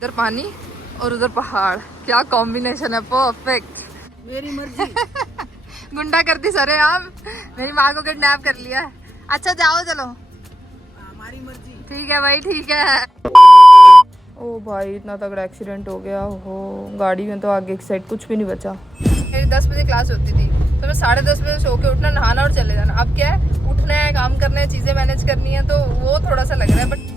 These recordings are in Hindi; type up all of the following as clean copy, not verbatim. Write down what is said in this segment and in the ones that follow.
इधर पानी और उधर पहाड़, क्या कॉम्बिनेशन है, परफेक्ट। मेरी मर्जी। गुंडा कर दी सरे आप, मेरी माँ को किडनैप कर लिया। अच्छा जाओ चलो, हमारी मर्जी। ठीक है भाई ठीक है। ओ भाई इतना तगड़ा एक्सीडेंट हो गया हो, गाड़ी में तो आगे की साइड कुछ भी नहीं बचा। मेरी 10 बजे क्लास होती थी तो मैं 10:30 बजे सो के उठना, नहाना और चले जाना। अब क्या है, उठना है, काम करना है, चीजें मैनेज करनी है, तो वो थोड़ा सा लग रहा है। बट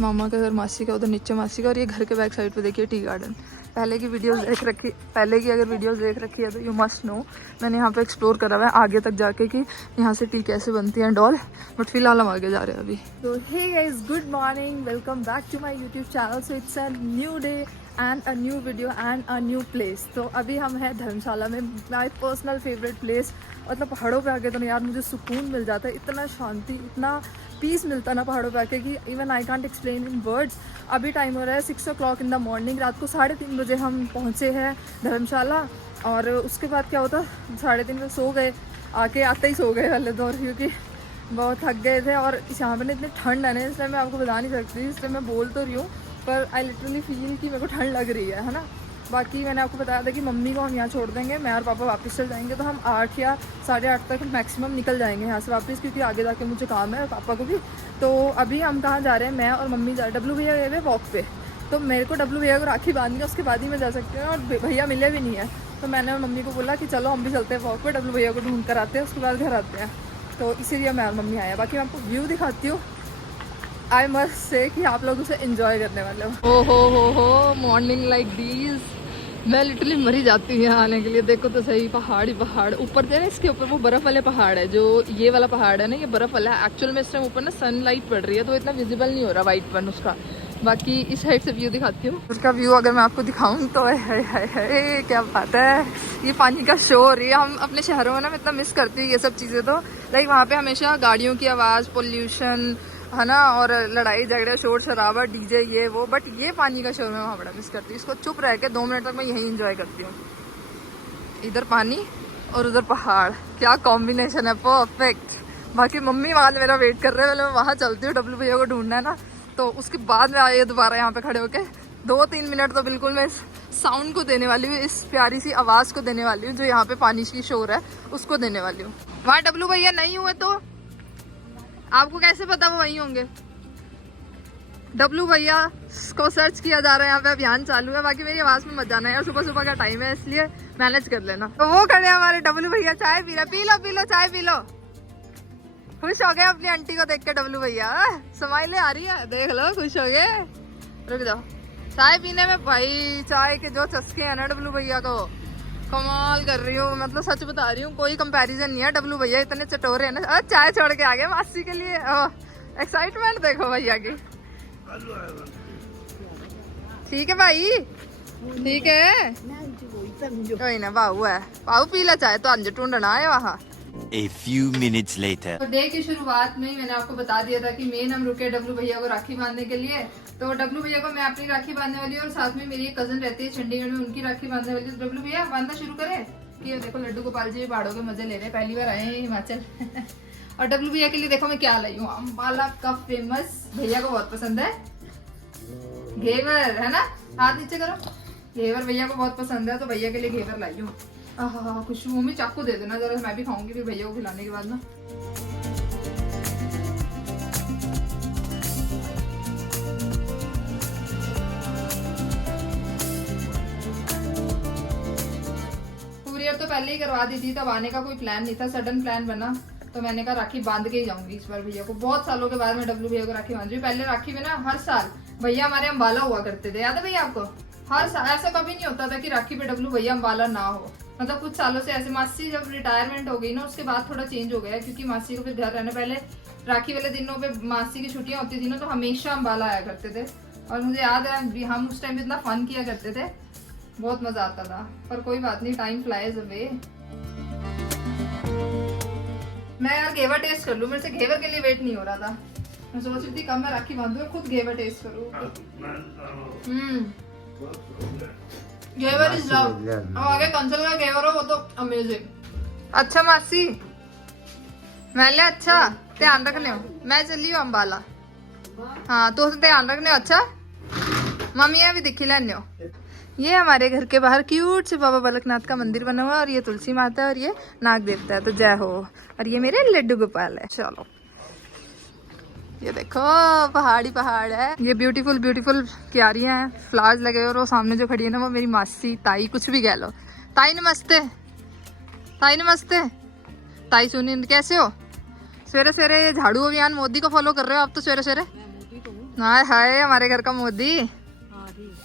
मामा का घर, मासी का उधर नीचे मासी का, और ये घर के बैक साइड पे देखिए टी गार्डन। पहले की अगर वीडियोस देख रखी है तो यू मस्ट नो, मैंने यहाँ पे एक्सप्लोर करा हुआ है आगे तक जाके कि यहाँ से टी कैसे बनती है एंड ऑल। बट फिलहाल हम आगे जा रहे हैं अभी। तो hey guys, good morning, welcome back to my YouTube channel. So it's a new day and a new video and a new place. तो अभी हम हैं धर्मशाला में, माय पर्सनल फेवरेट प्लेस। मतलब पहाड़ों पे आके तो यार मुझे सुकून मिल जाता है, इतना शांति, इतना पीस मिलता ना पहाड़ों पे आके कि even I can't explain in words. अभी टाइम हो रहा है 6 o'clock इन द मॉर्निंग। रात को 3:30 बजे हम पहुँचे हैं धर्मशाला। और उसके बाद क्या होता, 3:30 बजे सो गए, आते ही सो गए वाले दौर, क्योंकि बहुत थक गए थे। और यहाँ पर इतनी ठंड है ना, इसलिए मैं आपको बता नहीं सकती, इसलिए मैं बोल तो रही हूँ, पर आई लिटरली फील कि मेरे को ठंड लग रही है ना। बाकी मैंने आपको बताया था कि मम्मी को हम यहाँ छोड़ देंगे, मैं और पापा वापस चल जाएंगे। तो हम 8 या 8:30 तक मैक्सिमम निकल जाएंगे यहाँ से वापस, क्योंकि आगे जाके मुझे काम है और पापा को भी। तो अभी हम कहाँ जा रहे हैं, मैं और मम्मी जा रहे हैं डब्लू भैया गए हुए वॉक पे। तो मेरे को डब्लू भैया को राखी बांधनी है, उसके बाद ही मैं जा सकती हूँ, और भैया मिले भी नहीं है। तो मैंने और मम्मी को बोला कि चलो हम भी चलते हैं वॉक पे, डब्लू भैया को ढूंढ कर आते हैं, उसके बाद घर आते हैं। तो इसीलिए मैं और मम्मी आए। बाकी मैं आपको व्यू दिखाती हूँ। आई मस्ट से कि आप लोग उसे एंजॉय करने वाले हो। हो मॉर्निंग लाइक दीज, मैं लिटरली मरी जाती हूँ यहाँ आने के लिए। देखो तो सही, पहाड़ ही पहाड़। ऊपर से ना इसके ऊपर वो बर्फ वाले पहाड़ है, जो ये वाला पहाड़ है ना, ये बर्फ वाला है। एक्चुअल में इस टाइम ऊपर ना सनलाइट पड़ रही है तो इतना विजिबल नहीं हो रहा वाइटपन उसका। बाकी इस साइड से व्यू दिखाती हूँ। उसका व्यू अगर मैं आपको दिखाऊँ तो है क्या बात है, ये पानी का शोर। ये हम अपने शहरों में ना, मैं इतना मिस करती हूँ ये सब चीज़ें। तो लाइक वहाँ पे हमेशा गाड़ियों की आवाज़, पोल्यूशन है ना, और लड़ाई झगड़े, शोर शराबा, डीजे, ये वो। बट ये पानी का शोर मैं वहाँ बड़ा मिस करती हूँ। इसको चुप रह के 2 मिनट तक मैं यही इंजॉय करती हूँ। इधर पानी और उधर पहाड़, क्या कॉम्बिनेशन है, परफेक्ट। बाकी मम्मी वहाँ मेरा वेट कर रहे हैं, मैं वहाँ चलती हूँ, डब्लू भैया को ढूंढना है ना। तो उसके बाद में आइए दोबारा यहाँ पे खड़े होके 2-3 मिनट तो बिल्कुल मैं इस साउंड को देने वाली हूँ, इस प्यारी सी आवाज़ को देने वाली हूँ, जो यहाँ पे पानी की शोर है उसको देने वाली हूँ। वहाँ डब्लू भैया नहीं हुए तो आपको कैसे पता वो वहीं होंगे? डब्लू भैया को सर्च किया जा रहा है, यहाँ पे अभियान चालू है। बाकी मेरी आवाज़ में मत जाना यार, सुबह सुबह का टाइम है, इसलिए मैनेज कर लेना। तो वो खड़े हैं हमारे डब्लू भैया, चाय पी लो चाय पी लो। खुश हो गए अपनी आंटी को देख के डब्लू भैया, स्माइलें आ रही है, देख लो, खुश हो गए। रुक जाओ, चाय पीने में भाई, चाय के जो चस्के हैं ना डब्लू भैया को, कमाल कर रही हूँ, मतलब सच बता रही हूँ, कोई कंपैरिजन नहीं है। डब्लू भैया इतने चटोरे हैं ना। चाय छोड़ के आ गए मासी के लिए, एक्साइटमेंट देखो भैया की। ठीक है भाई, ठीक है, कोई ना बाबू है, बाबू पी ला चाय, तो अंज ढूंढना है वहाँ। A few minutes later. तो डे की शुरुआत में ही मैंने आपको बता दिया था कि मेन हम रुके डब्लू भैया को राखी बांधने के लिए। तो डब्लू भैया को मैं अपनी राखी बांधने वाली हूँ, और साथ में मेरी एक कजन रहती है चंडीगढ़ में, उनकी राखी बांधने वाली है। तो डब्लू भैया बांधना शुरू करें। ये देखो लड्डू गोपाल जी पहाड़ों के मजे ले रहे हैं, पहली बार आए हैं हिमाचल। और डब्लू भैया के लिए देखो मैं क्या लाई हूँ, अम्बाला का फेमस, भैया को बहुत पसंद है, घेवर है ना, हाथ नीचे करो। घेवर भैया को बहुत पसंद है, तो भैया के लिए घेवर लाई हूँ। खुशबू, मम्मी चाकू दे देना जरा, मैं भी खाऊंगी फिर भैया को खिलाने के बाद ना। कुरियर तो पहले ही करवा दी थी, तब आने का कोई प्लान नहीं था, सडन प्लान बना। तो मैंने कहा राखी बांध के ही जाऊंगी इस बार भैया को। बहुत सालों के बाद मैं डब्लू भैया को राखी बांध रही हूँ। पहले राखी में ना हर साल भैया हमारे अम्बाला हुआ करते थे, याद है भैया आपको? हर साल ऐसा कभी नहीं होता था कि राखी पे डब्लू भैया अम्बाला ना हो। मतलब कुछ सालों से ऐसे, मासी जब रिटायरमेंट हो गई ना, उसके बाद थोड़ा चेंज हो गया, क्योंकि मासी को फिर घर रहने, पहले राखी वाले दिनों पे मासी की छुट्टियां होती थी ना, तो हमेशा अम्बाला आया करते थे। और मुझे याद है हम उस टाइम इतना फन किया करते थे। बहुत मजा आता था, पर कोई बात नहीं, टाइम फ्लाइज अवे। मैं यार घेवर टेस्ट कर लूं, मेरे से घेवर के लिए वेट नहीं हो रहा था। मैं सोच रही थी कब मैं राखी बांधूं और खुद घेवर टेस्ट करूं। घेवर इज लव। अब आगे कंचल का घेवर हो वो तो अमेजिंग। अच्छा मासी मैं ले, अच्छा ध्यान रखने हो, मैं चली हूँ अम्बाला। हाँ तो ध्यान रखने हो। अच्छा मम्मी भी दिखी लेने हो। ये हमारे घर के बाहर क्यूट से बाबा बालकनाथ का मंदिर बना हुआ है, और ये तुलसी माता है, और ये नाग देवता है, तो जय हो। और ये मेरे लड्डू गोपाल है। चलो ये देखो पहाड़ी पहाड़ है, ये ब्यूटीफुल ब्यूटीफुल क्यारियां हैं, फ्लावर्स लगे हुए, और वो सामने जो खड़ी है ना वो मेरी मासी ताई, कुछ भी कह लो। ताई नमस्ते, ताई नमस्ते। ताई सुनी कैसे हो? सवेरे सवेरे ये झाड़ू अभियान मोदी को फॉलो कर रहे हो आप तो सवेरे सवेरे। हाय हाय हमारे घर का मोदी।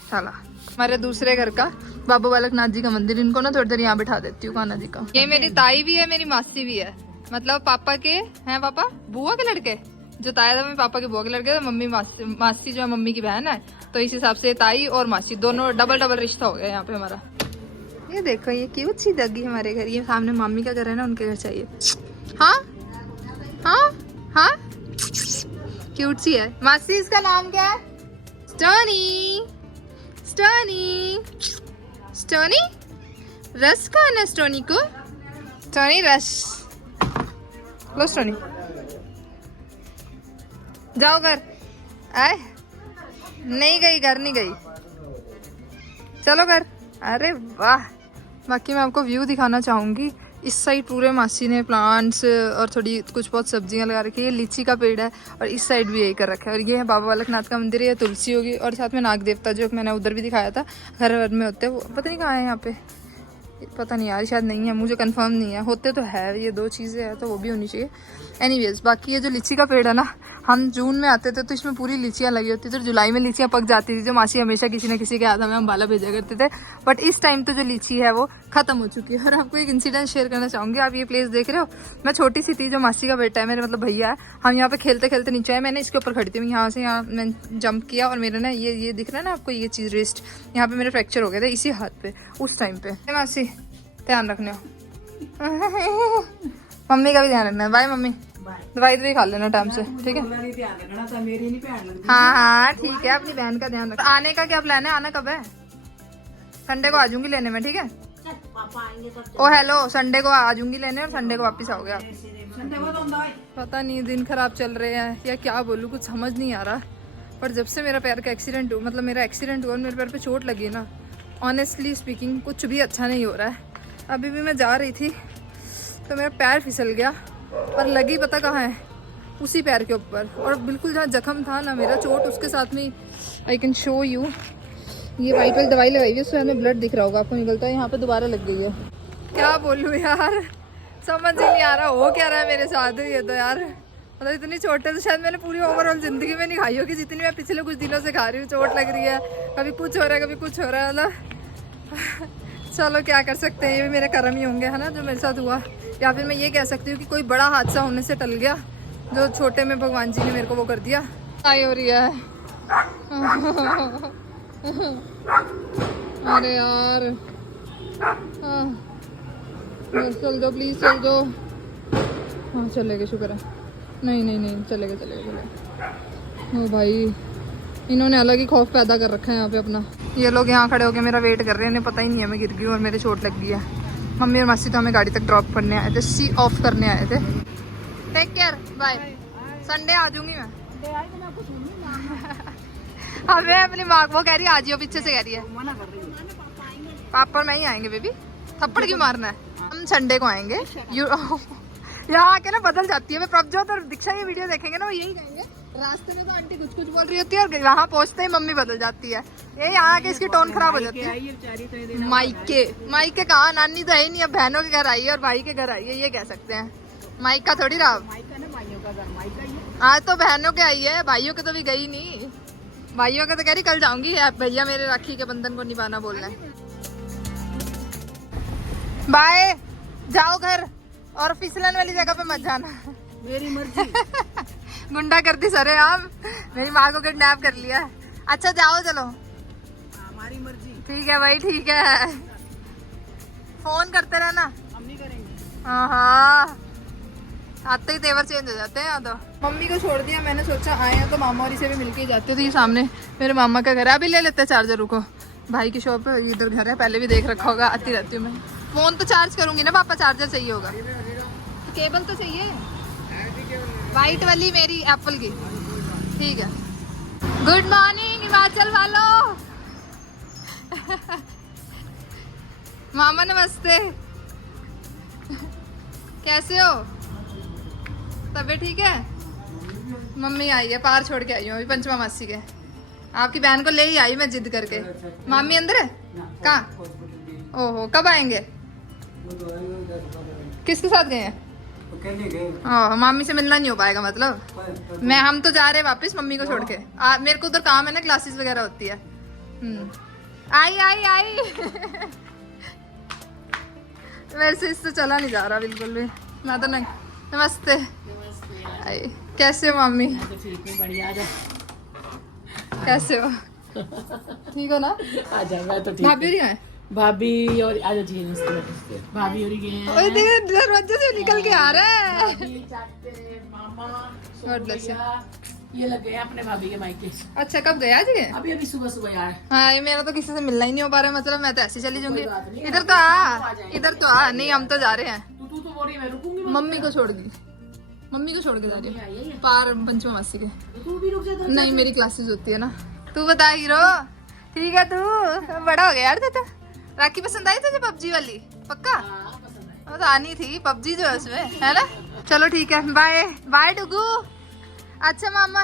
चला हमारे दूसरे घर का बाबा बालकनाथ जी का मंदिर, इनको ना थोड़ी देर यहाँ बिठा देती हूँ कान्हा जी का। ये मेरी ताई भी है, मेरी मासी भी है, मतलब पापा के हैं, पापा बुआ के लड़के, जो ताया था मेरे पापा के बुआ के लड़के, तो मम्मी मासी जो है मम्मी की बहन है, तो इस हिसाब से ताई और मासी दोनों डबल डबल रिश्ता हो गया यहाँ पे हमारा। ये देखो ये क्यूट सी दगी हमारे घर, ये सामने मामी का घर है ना, उनके घर चाहिए। हाँ हाँ हाँ क्यूट सी है मासी। इसका नाम क्या है? स्टोनी। स्टोनी स्टोनी रस खाना स्टोनी को। स्टोनी रस लो। स्टोनी जाओ घर। आए नहीं गई, घर नहीं गई, चलो घर। अरे वाह। बाकी मैं आपको व्यू दिखाना चाहूंगी। इस साइड पूरे मासी ने प्लांट्स और थोड़ी कुछ बहुत सब्जियां लगा रखी है, लीची का पेड़ है, और इस साइड भी यही कर रखा है। और ये है बाबा बालकनाथ का मंदिर है, ये तुलसी होगी, और साथ में नाग देवता जो मैंने उधर भी दिखाया था, घर घर में होते हैं, वो पता नहीं कहाँ है यहाँ पे, पता नहीं यार, शायद नहीं है, मुझे कंफर्म नहीं है, होते तो है, ये दो चीज़ें हैं तो वो भी होनी चाहिए। एनीवेज बाकी ये जो लीची का पेड़ है ना, हम जून में आते थे तो इसमें पूरी लीचियाँ लगी होती थी, तो जुलाई में लीचियाँ पक जाती थी, जो मासी हमेशा किसी न किसी के हाथ में अम्बाला भेजा करते थे। बट इस टाइम तो जो लीची है वो खत्म हो चुकी है। और आपको एक इंसिडेंट शेयर करना चाहूँगी। आप ये प्लेस देख रहे हो, मैं छोटी सी थी, जो मासी का बेटा है मेरे, मतलब भैया है, हम यहाँ पे खेलते खेलते नीचे आए, मैंने इसके ऊपर खड़ी थी, यहाँ से यहाँ मैंने जंप किया, और मेरे ना ये दिख रहा है ना आपको, ये चीज़ रिस्ट, यहाँ पे मेरे फ्रैक्चर हो गया था इसी हाथ पे उस टाइम पे। मासी ध्यान रखने हो। मम्मी का भी ध्यान रखना है। Bye mummy. दवाई भी खा लेना टाइम से, ठीक है? हाँ हाँ ठीक है, अपनी बहन का ध्यान रख। आने का क्या प्लान है? आना कब है? संडे को आ जाऊंगी लेने में, ठीक है? ओ हेलो, संडे को आ जाऊंगी लेने, और संडे को वापस आओगे आप। पता नहीं दिन खराब चल रहे हैं या क्या बोलूँ, कुछ समझ नहीं आ रहा। पर जब से मेरा पैर का एक्सीडेंट हुआ, मतलब मेरा एक्सीडेंट हुआ और मेरे पैर पे चोट लगी ना, ऑनेस्टली स्पीकिंग कुछ भी अच्छा नहीं हो रहा है। अभी भी मैं जा रही थी तो मेरा पैर फिसल गया, और लगी पता कहाँ है? उसी पैर के ऊपर, और बिल्कुल जहाँ जख्म था ना मेरा चोट, उसके साथ में आई कैन शो यू, ये वाइट वाली दवाई लगाई हुई है, उससे हमें ब्लड दिख रहा होगा आपको, निकलता है, यहाँ पे दोबारा लग गई है। क्या बोलूँ यार, समझ ही नहीं आ रहा हो क्या रहा है मेरे साथ। ये तो यार मतलब इतनी चोटें तो शायद मैंने पूरी ओवरऑल जिंदगी में नहीं खाई होगी, जितनी मैं पिछले कुछ दिनों से खा रही हूँ। चोट लग रही है, कभी कुछ हो रहा है, कभी कुछ हो रहा है, मतलब चलो क्या कर सकते हैं, ये भी मेरे कर्म ही होंगे, है ना, जो मेरे साथ हुआ। या फिर मैं ये कह सकती हूँ कि कोई बड़ा हादसा होने से टल गया, जो छोटे में भगवान जी ने मेरे को वो कर दिया। आई हो रही है। अरे यार चल दो प्लीज, चल दो। हाँ चलेगा, शुक्र है। नहीं नहीं नहीं चलेगा चलेगा चलेगा। ओ भाई, इन्होंने अलग ही खौफ पैदा कर रखा है यहाँ पे अपना। ये लोग यहाँ खड़े होकर मेरा वेट कर रहे हैं, इन्हें पता ही नहीं है मैं गिर गई हूँ और मेरे चोट लग गई है। मम्मी और मासी तो हमें गाड़ी तक ड्रॉप करने आए थे, सी ऑफ करने आए थे। Take care, bye. संडे आ जाऊंगी मैं। हमें अपनी माँ वो कह रही है आ जियो, पीछे से कह रही है। पापा नहीं आएंगे बेबी, थप्पड़ क्यों मारना है? हम संडे को आएंगे। यहाँ आके ना बदल जाती है। मैं प्रभजोत और दीक्षा ये वीडियो देखेंगे ना, वो यही कहेंगे, रास्ते में तो आंटी कुछ कुछ बोल रही होती है और वहाँ पहुँचते ही मम्मी बदल जाती है। ये यहाँ आके इसकी टोन खराब हो जाती है। माइके कहाँ, नानी तो है ही नहीं, अब बहनों के घर आई है और भाई के घर आई है, ये कह सकते हैं। माइका थोड़ी रहा। हाँ तो बहनों के आई है, भाइयों के तो भी गई नहीं। भाइयों का तो कह रही कल जाऊंगी, भैया मेरे राखी के बंधन को निभाना बोलना है। बाय, जाओ घर, और फिसलन वाली जगह पे मत जाना। मेरी मर्जी। गुंडा कर दी सरे आप, मेरी माँ को किडनैप कर लिया। अच्छा जाओ, चलो हमारी मर्जी। ठीक है भाई ठीक है, फोन करते रहना। हम नहीं करेंगे। हाँ हाँ, आते ही तेवर चेंज हो जाते हैं यहाँ तो। मम्मी को छोड़ दिया, मैंने सोचा आए हैं तो मामा और इसे भी मिलके ही जाते थे। ये सामने मेरे मामा का घर है, अभी ले लेते हैं चार्जर। रुको, भाई की शॉप है, इधर घर है, पहले भी देख रखा होगा, आती रहती हूँ मैं। फोन तो चार्ज करूंगी ना पापा, चार्जर चाहिए होगा, केबल तो चाहिए, वाइट वाली मेरी एप्पल की। ठीक है, गुड मॉर्निंग हिमाचल वालों। मामा नमस्ते, कैसे हो? तबीयत ठीक है? मम्मी आई है, पार छोड़ के आई हूँ अभी पंचमा मासी के। आपकी बहन को ले ही आई मैं जिद करके। मामी अंदर है? कहाँ? ओहो, कब आएंगे? किसके साथ गए हैं? ओह, मामी से मिलना नहीं हो पाएगा मतलब। हम तो जा रहे हैं वापस मम्मी को छोड़ के। मेरे को उधर काम है ना, क्लासेस वगैरह होती है। आई आई आई। मेरे से इससे चला नहीं जा रहा बिल्कुल भी, मैं तो नहीं। नमस्ते। आई, कैसे हो मम्मी? बढ़िया, कैसे हो? ठीक हो ना? आ जाएगा तो ठीक। भाभी है? भाभी और आ जाइए, भाभी और गए हैं। ओए देख, दरवाजे से निकल के आ रहा है। मामा God bless you. ये लग गए अपने भाभी के मायके। अच्छा, कब गया आज ये? अभी अभी सुबह सुबह यार। हाँ, ये मेरा तो किसी से मिलना ही नहीं हो पा रहा है, मतलब मैं तो ऐसे चली जाऊंगी। बात नहीं, इधर तो आ, इधर तो आ। नहीं, हम तो जा रहे हैं। तू तो बोल रही मैं रुकूंगी। मम्मी को छोड़ दी, मम्मी को छोड़ के जा रही आई हूँ है। पार पंचमा मासी के। तू भी रुक जा। नहीं, मेरी क्लासेस होती है ना। तू बता हीरो, ठीक है? तू बड़ा हो गया यार। तो राखी पसंद आई तुझे? पबजी वाली पक्का? वो तो आनी थी पबजी जो है उसमें, है ना? चलो ठीक है, बाय बाय डुगू। अच्छा मामा,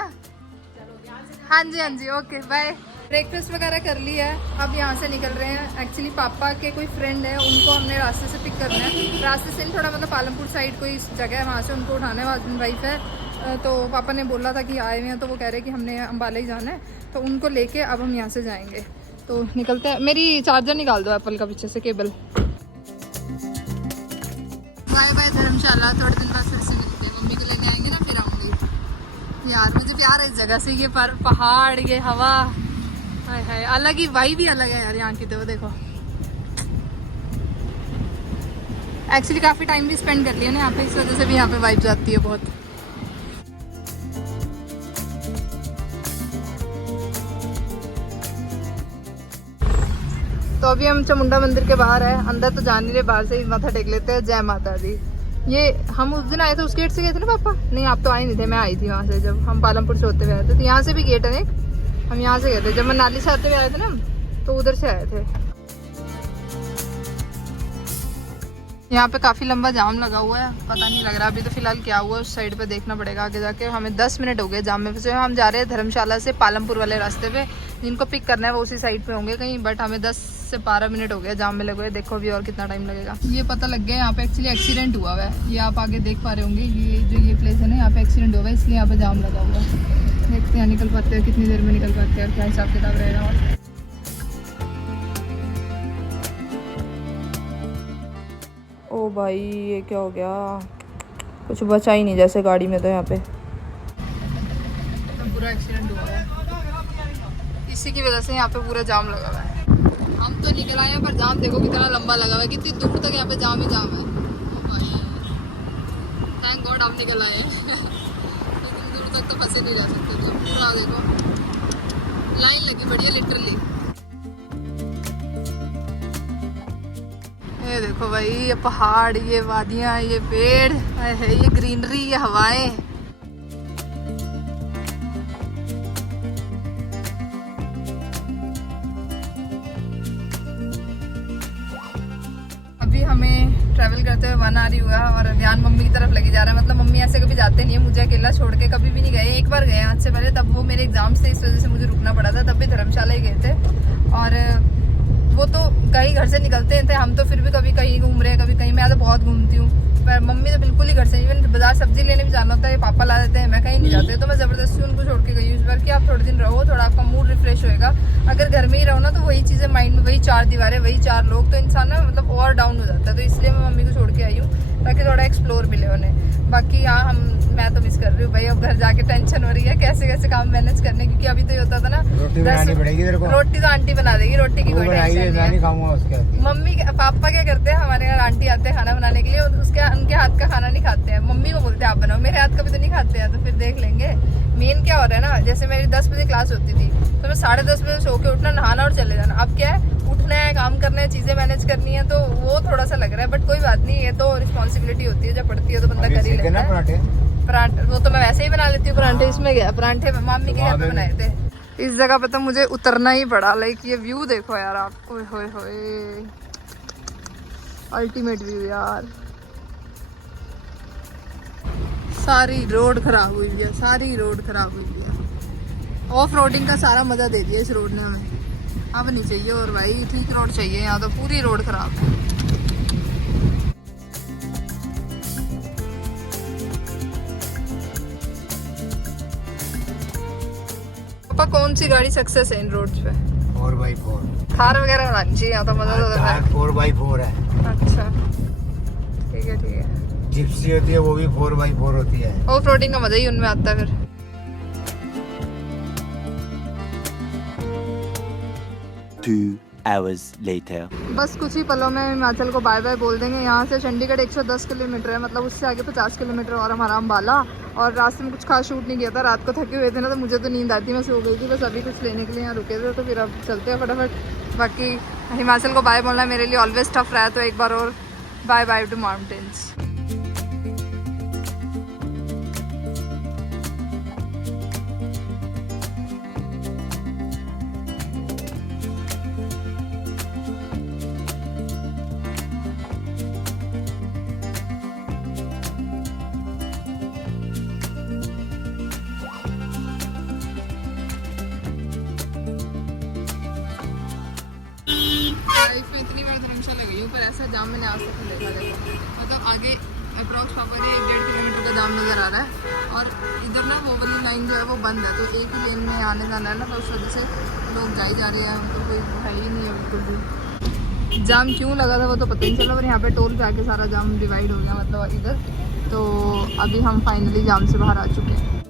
हाँ जी हाँ जी, ओके बाय। ब्रेकफास्ट वगैरह कर लिया है, अब यहाँ से निकल रहे हैं। एक्चुअली पापा के कोई फ्रेंड है, उनको हमने रास्ते से पिक करना है। रास्ते से थोड़ा मतलब पालमपुर साइड कोई जगह है, वहाँ से उनको उठाने हस्बैंड वाइफ है। तो पापा ने बोला था कि आए हुए हैं, तो वो कह रहे हैं कि हमने अम्बाला ही जाना है, तो उनको लेके अब हम यहाँ से जाएंगे। तो निकलते हैं। मेरी चार्जर निकाल दो एप्पल का पीछे से केबल। बाय बाय धर्मशाला, थोड़े दिन बाद फिर से मिलते हैं। मम्मी को लेके आएंगे ना, फिर आऊँगी। यार मुझे प्यार है इस जगह से, ये पहाड़, ये हवा, हाय हाय, अलग ही वाइब भी अलग है यार यहाँ की। तो देखो, एक्चुअली काफ़ी टाइम भी स्पेंड कर लिया ना यहाँ पे, इस वजह से भी यहाँ पे वाइब जाती है बहुत। तो अभी हम चामुंडा मंदिर के बाहर है, अंदर तो जान नहीं रहे, बाहर से ही माथा टेक लेते हैं। जय माता दी। ये हम उस दिन आए थे, उस गेट से गए थे ना पापा? नहीं, आप तो आए नहीं थे, मैं आई थी वहाँ से, जब हम पालमपुर से होते हुए आए थे। तो यहाँ से भी गेट है एक, हम यहाँ से गए थे जब मनाली से आते हुए आए थे ना, तो उधर से आए थे। यहाँ पे काफ़ी लंबा जाम लगा हुआ है, पता नहीं लग रहा अभी तो फिलहाल क्या हुआ, उस साइड पे देखना पड़ेगा आगे जाके। हमें 10 मिनट हो गए जाम में फंसे। हम जा रहे हैं धर्मशाला से पालमपुर वाले रास्ते पे, जिनको पिक करना है वो उसी साइड पे होंगे कहीं, बट हमें 10 से 12 मिनट हो गए जाम में लगे हुए। देखो अभी और कितना टाइम लगेगा। ये पता लग गया यहाँ पे एक्चुअली एक्सीडेंट हुआ हुआ है, ये आप आगे देख पा रहे होंगे। ये प्लेस है ना, यहाँ पे एक्सीडेंट हुआ है, इसलिए यहाँ पे जाम लगा हुआ है। देखते हैं निकल पाते हैं, कितनी देर में निकल पाते हैं, क्या हिसाब किताब रहेगा। ओ भाई, ये क्या हो गया? कुछ बचा ही नहीं जैसे गाड़ी में। तो यहाँ पे पूरा एक्सीडेंट हुआ है, इसी की वजह से यहाँ पे पूरा जाम लगा हुआ है। हम तो निकल आए हैं, पर जाम देखो कितना लंबा लगा हुआ है, कितनी दूर तक यहाँ पे जाम ही जाम है। थैंक गॉड आप निकल आए हैं। लेकिन दूर तक तो फंसे नहीं रह सकते थे। पूरा देखो लाइन लगी बढ़िया, लिटरली। ये देखो भाई, ये पहाड़, ये वादियाँ, ये पेड़ है, ये ग्रीनरी, ये हवाएं। अभी हमें ट्रैवल करते हुए 1 आवर ही हुआ और ध्यान मम्मी की तरफ लगी जा रहा है। मतलब मम्मी ऐसे कभी जाते नहीं है, मुझे अकेला छोड़ के कभी भी नहीं गए। एक बार गए आज से पहले, तब वो मेरे एग्जाम्स थे, इस वजह से मुझे रुकना पड़ा था। तब भी धर्मशाला ही गए थे, और वो तो कहीं घर से निकलते थे, हम तो फिर भी कभी कहीं घूम रहे हैं, कभी कहीं। मैं तो बहुत घूमती हूँ, पर मम्मी तो बिल्कुल ही घर से। इवन बाजार सब्जी लेने भी जाना होता है, पापा ला देते हैं, मैं कहीं नहीं जाती। तो मैं ज़बरदस्ती उनको छोड़ के गई हूँ इस बार, कि आप थोड़े दिन रहो, थोड़ा आपका मूड रिफ्रेश होएगा। अगर घर में ही रहो ना, तो वही चीज़ें माइंड में, वही 4 दीवारें, वही 4 लोग, तो इंसान ना मतलब और डाउन हो जाता है। तो इसलिए मैं मम्मी को छोड़ के आई हूँ, ताकि थोड़ा एक्सप्लोर मिले उन्हें। बाकी यहाँ मैं तो मिस कर रही हूँ भाई। अब घर जाके टेंशन हो रही है कैसे कैसे काम मैनेज करने, क्योंकि अभी तो ये होता था ना रोटी बनानी पड़ेगी तेरे को। रोटी तो आंटी बना देगी, रोटी की कोई टेंशन नहीं है। खाऊंगा उसके हाथ की। मम्मी पापा क्या करते हैं, हमारे यहाँ आंटी आते हैं खाना बनाने के लिए, उनके हाथ का खाना नहीं खाते हैं। मम्मी को बोलते हैं आप बनाओ, मेरे हाथ का भी तो नहीं खाते हैं। तो फिर देख लेंगे। मेन क्या हो रहा है ना, जैसे मेरी 10 बजे क्लास होती थी तो मैं 10:30 बजे सो के उठना, नहाना और चले जाना। अब क्या है, उठना है, काम करना है, चीजें मैनेज करनी है, तो वो थोड़ा सा लग रहा है। बट कोई बात नहीं, ये तो रिस्पॉन्सिबिलिटी होती है, जब पड़ती है तो बंदा कर ही लेता है। पराठे वो तो मैं वैसे ही बना लेती हूँ। पराठे इसमें गया, पराठे मामी के घर पे बनाए थे। इस जगह पे तो मुझे उतरना ही पड़ा। लाइक ये व्यू देखो यार आप, ओए होए होए, अल्टीमेट व्यू यार। सारी रोड खराब हुई है, सारी रोड खराब हुई है। ऑफ रोडिंग का सारा मजा दे दिया इस रोड ने हमें। अब नहीं चाहिए और भाई, ठीक रोड चाहिए। यहाँ तो पूरी रोड खराब है। पापा कौन सी गाड़ी सक्सेस है इन रोड्स पे? 4x4 थार वगैरह लानी चाहिए यहाँ तो, मजा तो आता है। 4x4 है। अच्छा ठीक है ठीक है। जिप्सी होती है वो भी 4x4 होती है। ऑफ रोडिंग का मजा ही उनमें आता है फिर। 2 hours later. बस कुछ ही पलों में हिमाचल को बाय बाय बोल देंगे। यहाँ से चंडीगढ़ 110 किलोमीटर है, मतलब उससे आगे 50 किलोमीटर और हमारा अम्बाला। और रास्ते में कुछ खास शूट नहीं किया था, रात को थके हुए थे ना, तो मुझे तो नींद आती, मैं सो गई थी। बस अभी कुछ लेने के लिए यहाँ रुके थे, तो फिर अब चलते हैं फटाफट। बाकी हिमाचल को बाय बोलना मेरे लिए ऑलवेज टफ रहा है, तो एक बार और bye bye to mountains. Life में इतनी बार धर्मशाला गई हूँ, पर ऐसा जाम मैंने आज तक नहीं देखा। देखो मतलब आगे अप्रॉक्स पापा ने 1.5 किलोमीटर का जाम नज़र आ रहा है, और इधर ना वो वाली लाइन जो है वो बंद है, तो एक ही लेन में आने जाना है ना, तो उस वजह से लोग जाए जा रहे हैं। तो कोई है ही नहीं है बिल्कुल भी। जाम क्यों लगा था वो तो पता ही नहीं चला, पर यहाँ पे टोल पे आके सारा जाम डिवाइड हो गया, मतलब इधर। तो अभी हम फाइनली जाम से बाहर आ चुके हैं।